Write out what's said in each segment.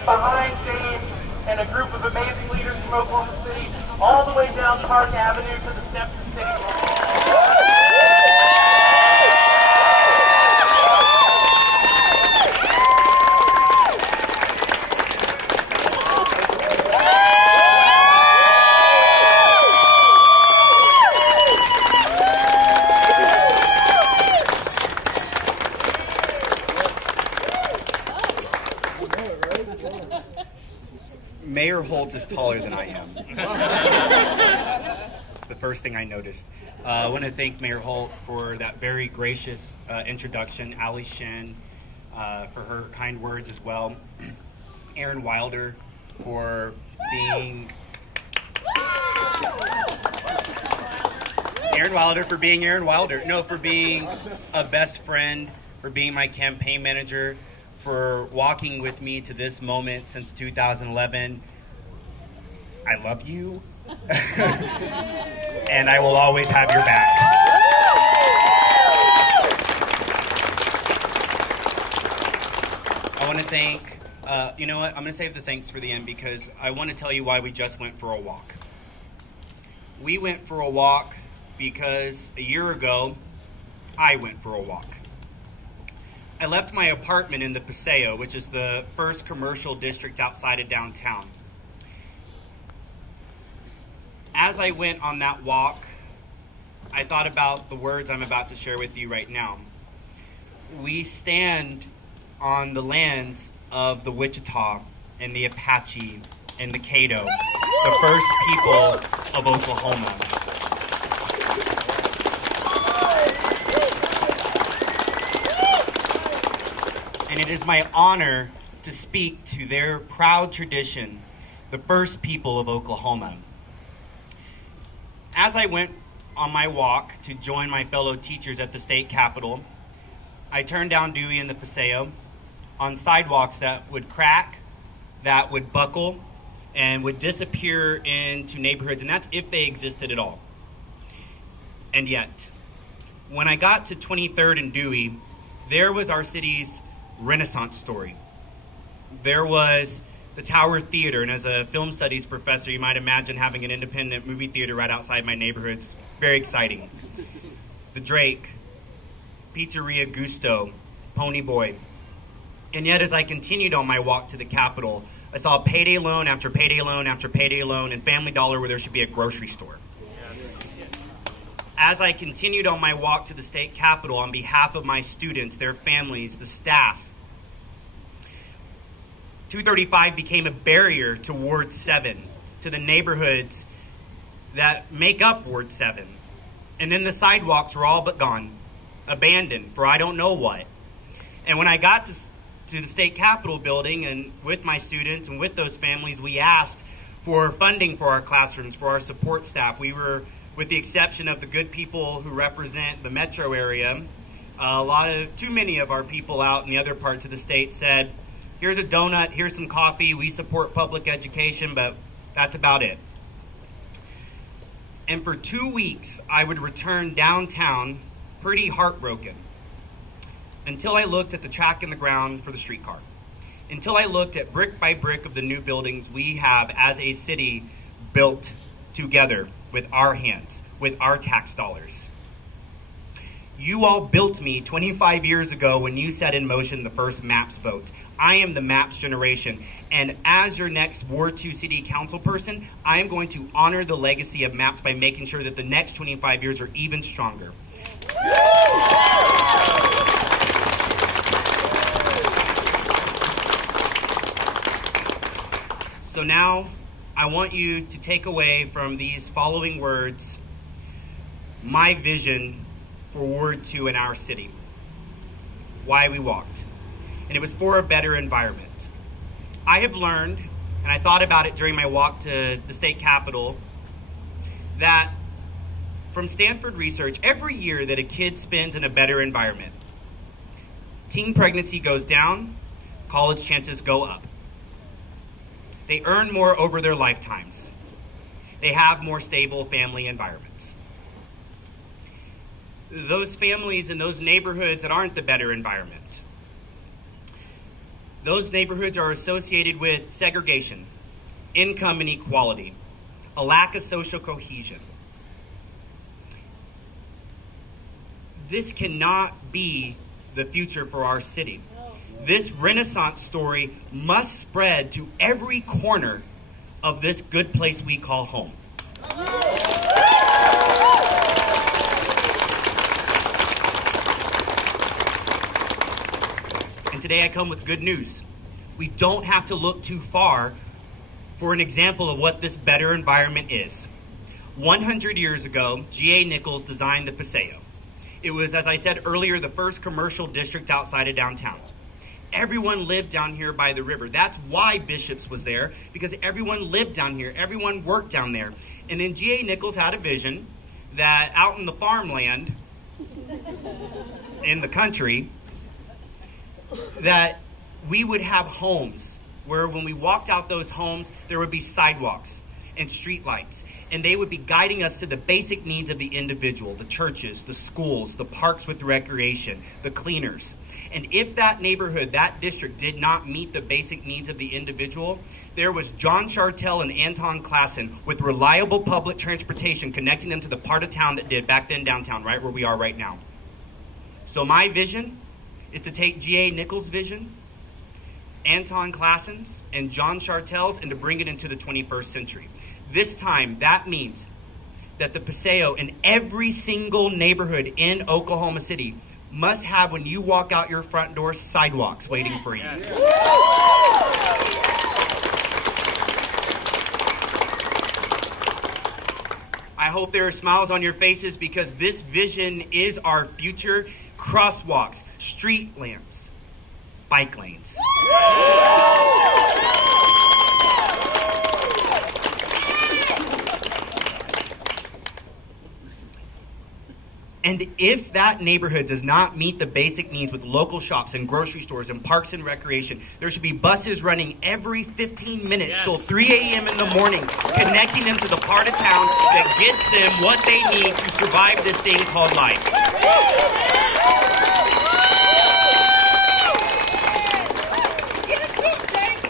leave behind James and a group of amazing leaders from Oklahoma City, all the way down Park Avenue to the steps of City Hall. Mayor Holt is taller than I am. It's the first thing I noticed. I want to thank Mayor Holt for that very gracious introduction. Ali Shen for her kind words as well. Aaron Wilder for being Aaron Wilder. No, for being a best friend, for being my campaign manager, for walking with me to this moment since 2011. I love you. And I will always have your back. I want to thank, you know what, I'm going to save the thanks for the end because I want to tell you why we just went for a walk. We went for a walk because a year ago, I went for a walk. I left my apartment in the Paseo, which is the first commercial district outside of downtown. As I went on that walk, I thought about the words I'm about to share with you right now. We stand on the lands of the Wichita and the Apache and the Caddo, the first people of Oklahoma. And it is my honor to speak to their proud tradition, the first people of Oklahoma. As I went on my walk to join my fellow teachers at the state capitol, I turned down Dewey and the Paseo on sidewalks that would crack, that would buckle, and would disappear into neighborhoods, and that's if they existed at all. And yet, when I got to 23rd and Dewey, there was our city's Renaissance story. There was the Tower Theater, and as a film studies professor, you might imagine having an independent movie theater right outside my neighborhood. It's very exciting. The Drake, Pizzeria Gusto, Pony Boy. And yet, as I continued on my walk to the Capitol, I saw payday loan after payday loan after payday loan and Family Dollar where there should be a grocery store. As I continued on my walk to the state capitol on behalf of my students, their families, the staff, 235 became a barrier to Ward 7, to the neighborhoods that make up Ward 7. And then the sidewalks were all but gone, abandoned for I don't know what. And when I got to the state capitol building and with my students and with those families, we asked for funding for our classrooms, for our support staff. We were, with the exception of the good people who represent the metro area, too many of our people out in the other parts of the state said, here's a donut, here's some coffee, we support public education, but that's about it. And for 2 weeks, I would return downtown pretty heartbroken until I looked at the track in the ground for the streetcar, until I looked at brick by brick of the new buildings we have as a city built together with our hands, with our tax dollars. You all built me 25 years ago when you set in motion the first MAPS vote. I am the MAPS generation, and as your next Ward 2 City Council person, I am going to honor the legacy of MAPS by making sure that the next 25 years are even stronger. So now, I want you to take away from these following words my vision for Ward 2 in our city. Why we walked. And it was for a better environment. I have learned, and I thought about it during my walk to the state capitol, that from Stanford research, every year that a kid spends in a better environment, teen pregnancy goes down, college chances go up. They earn more over their lifetimes. They have more stable family environments. Those families in those neighborhoods that aren't the better environment, Those neighborhoods are associated with segregation, income inequality, a lack of social cohesion. This cannot be the future for our city. This Renaissance story must spread to every corner of this good place we call home. And today I come with good news. We don't have to look too far for an example of what this better environment is. 100 years ago, G.A. Nichols designed the Paseo. It was, as I said earlier, the first commercial district outside of downtown. Everyone lived down here by the river. That's why Bishop's was there, because everyone lived down here. Everyone worked down there. And then G.A. Nichols had a vision that out in the farmland, in the country, that we would have homes where when we walked out those homes, there would be sidewalks and street lights. And they would be guiding us to the basic needs of the individual, the churches, the schools, the parks with recreation, the cleaners. And if that neighborhood, that district did not meet the basic needs of the individual, there was John Chartel and Anton Klassen with reliable public transportation connecting them to the part of town that did back then downtown, right where we are right now. So my vision is to take G.A. Nichols' vision, Anton Klassen's, and John Chartel's, and to bring it into the 21st century. This time, that means that the Paseo in every single neighborhood in Oklahoma City must have, when you walk out your front door, sidewalks waiting for you. Yes. I hope there are smiles on your faces because this vision is our future. Crosswalks, street lamps, bike lanes. And if that neighborhood does not meet the basic needs with local shops and grocery stores and parks and recreation, there should be buses running every 15 minutes till 3 a.m. in the morning, connecting them to the part of town that gets them what they need to survive this thing called life.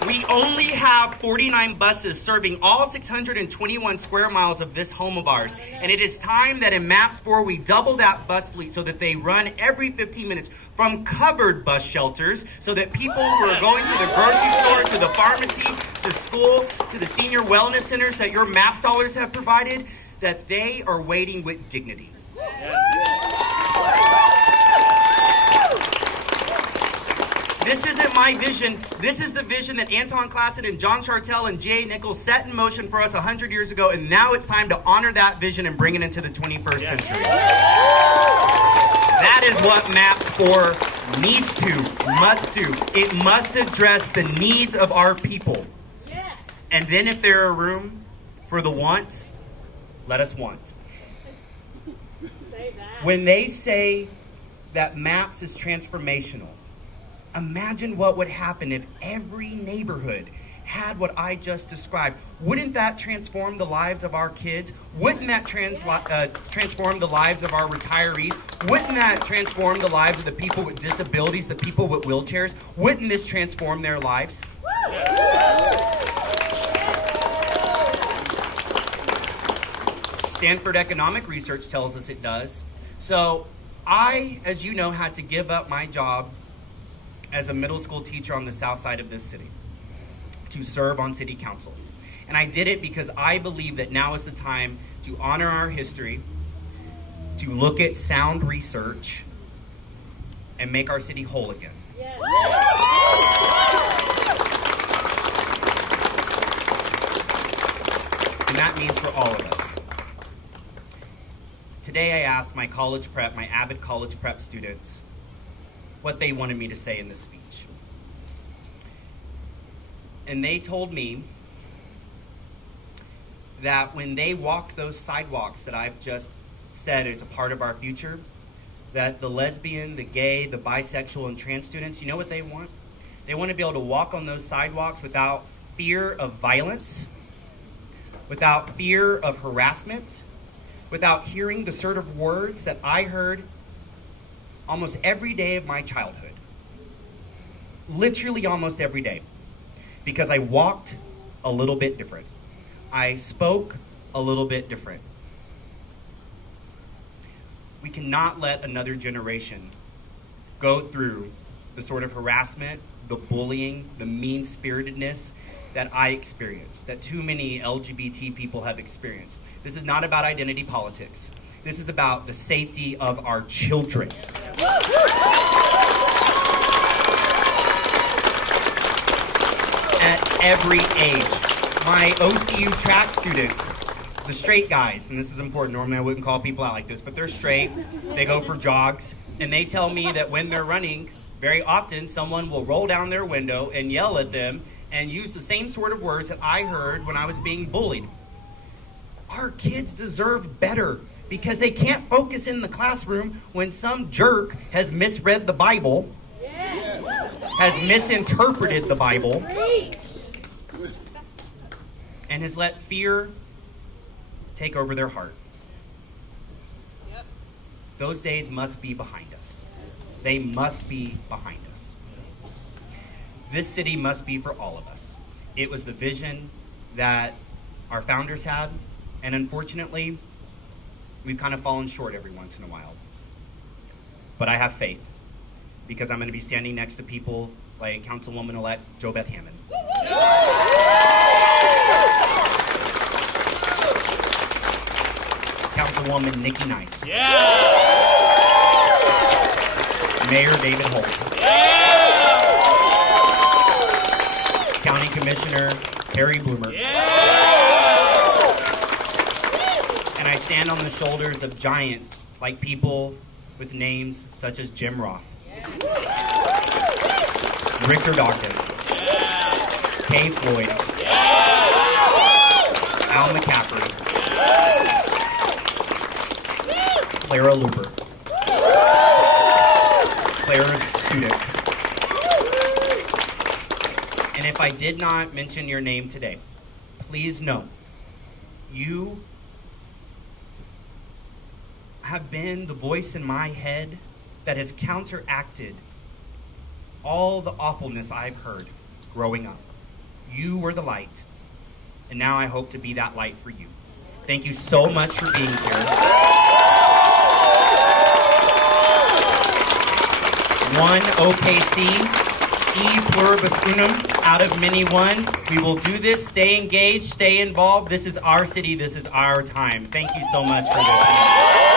We only have 49 buses serving all 621 square miles of this home of ours. And it is time that in MAPS 4 we double that bus fleet so that they run every 15 minutes from covered bus shelters so that people who are going to the grocery store, to the pharmacy, to school, to the senior wellness centers that your MAPS dollars have provided, that they are waiting with dignity. This isn't my vision. This is the vision that Anton Klassen and John Chartel and G.A. Nichols set in motion for us 100 years ago, and now it's time to honor that vision and bring it into the 21st century. That is what MAPS 4 needs to, must do. It must address the needs of our people. And then if there are room for the wants, let us want. When they say that MAPS is transformational, imagine what would happen if every neighborhood had what I just described. Wouldn't that transform the lives of our kids? Wouldn't that transform the lives of our retirees? Wouldn't that transform the lives of the people with disabilities, the people with wheelchairs? Wouldn't this transform their lives? Stanford economic research tells us it does. So I, as you know, had to give up my job as a middle school teacher on the south side of this city to serve on city council. And I did it because I believe that now is the time to honor our history, to look at sound research, and make our city whole again. Yes. And that means for all of us. Today I asked my avid college prep students, what they wanted me to say in this speech. And they told me that when they walk those sidewalks that I've just said is a part of our future, that the lesbian, the gay, the bisexual, and trans students, you know what they want? They want to be able to walk on those sidewalks without fear of violence, without fear of harassment, without hearing the sort of words that I heard almost every day of my childhood. literally almost every day because I walked a little bit different. I spoke a little bit different. We cannot let another generation go through the sort of harassment, the bullying, the mean-spiritedness that I experienced, that too many LGBT people have experienced. This is not about identity politics. This is about the safety of our children. At every age. My OCU track students, the straight guys, and this is important, normally I wouldn't call people out like this, but they're straight, they go for jogs, and they tell me that when they're running, very often someone will roll down their window and yell at them and use the same sort of words that I heard when I was being bullied. Our kids deserve better because they can't focus in the classroom when some jerk has misread the Bible, has misinterpreted the Bible, and has let fear take over their heart. Those days must be behind us. They must be behind us. This city must be for all of us. It was the vision that our founders had, and unfortunately, we've kind of fallen short every once in a while. But I have faith, because I'm going to be standing next to people like councilwoman-elect JoBeth Hammond. Councilwoman Nikki Nice. Mayor David Holt. County Commissioner Terry Bloomer. And I stand on the shoulders of giants like people with names such as Jim Roth, Richard Ogden, Kay Floyd, Al McCaffrey, Clara Looper, Clara's students. And if I did not mention your name today, please know you have been the voice in my head that has counteracted all the awfulness I've heard growing up. You were the light, and now I hope to be that light for you. Thank you so much for being here. One OKC, E pluribus unum, out of many one. We will do this. Stay engaged, stay involved. This is our city. This is our time. Thank you so much for listening.